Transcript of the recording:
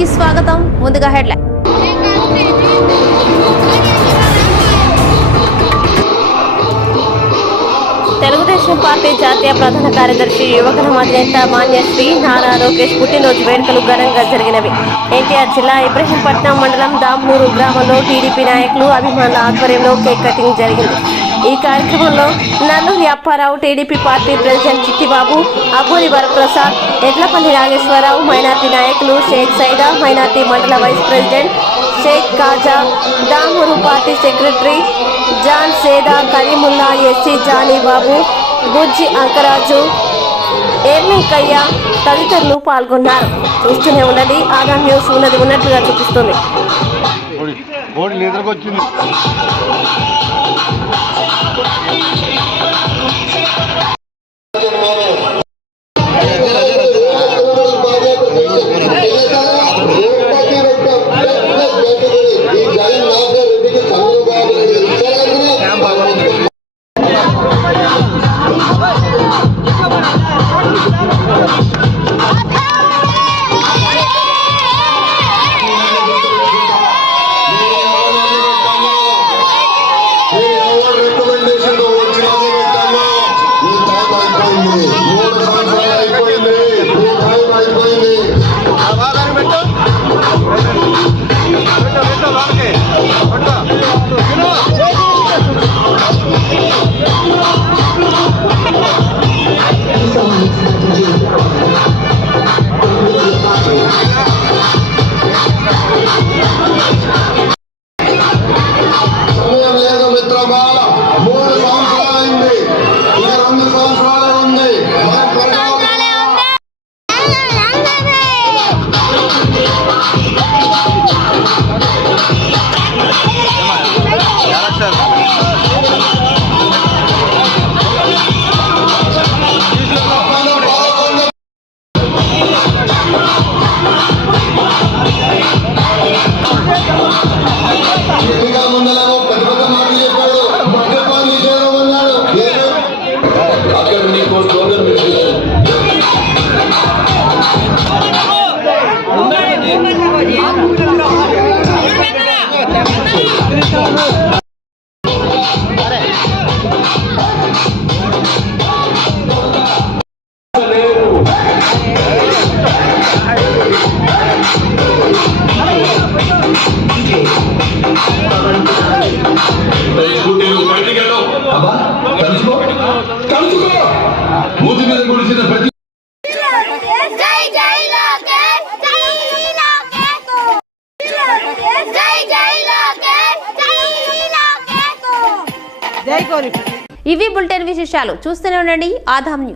కి స్వాగతం. ముందుగా హెడ్లైన్. తెలుగుదేశం పార్టీ జాతీయ ప్రధాన కార్యదర్శి యువగణం అధినేత మాన్యశ్రీ నారా లోకేష్ పుట్టినరోజు వేడుకలు ఘనంగా జరిగినవి. ఎన్టీఆర్ జిల్లా ఇబ్రహీంపట్నం మండలం దామ్నూరు గ్రామంలో టీడీపీ నాయకులు అభిమానుల ఆధ్వర్యంలో కేక్ కటింగ్ జరిగింది. ఈ కార్యక్రమంలో Nalluri Apparao, TDP party president Chittibabu, Abburi Varaprasad, Edlapalli Nageswararao, minority నాయకులు Sheikh Saida, minority mandal vice president Sheikh Khaja, Damuru party secretary John Seda, Karimulla, SC Johnny Babu, Bujji Ankaraju, Erminkayya తదితరులు పాల్గొన్నారు. చూస్తూనే ఉండండి. ఆదాం న్యూస్ ఉన్నది ఉన్నట్లుగా చూపిస్తుంది. ఇవి బులెటిన్ విశేషాలు. చూస్తూనే ఉండండి ఆదాం న్యూస్.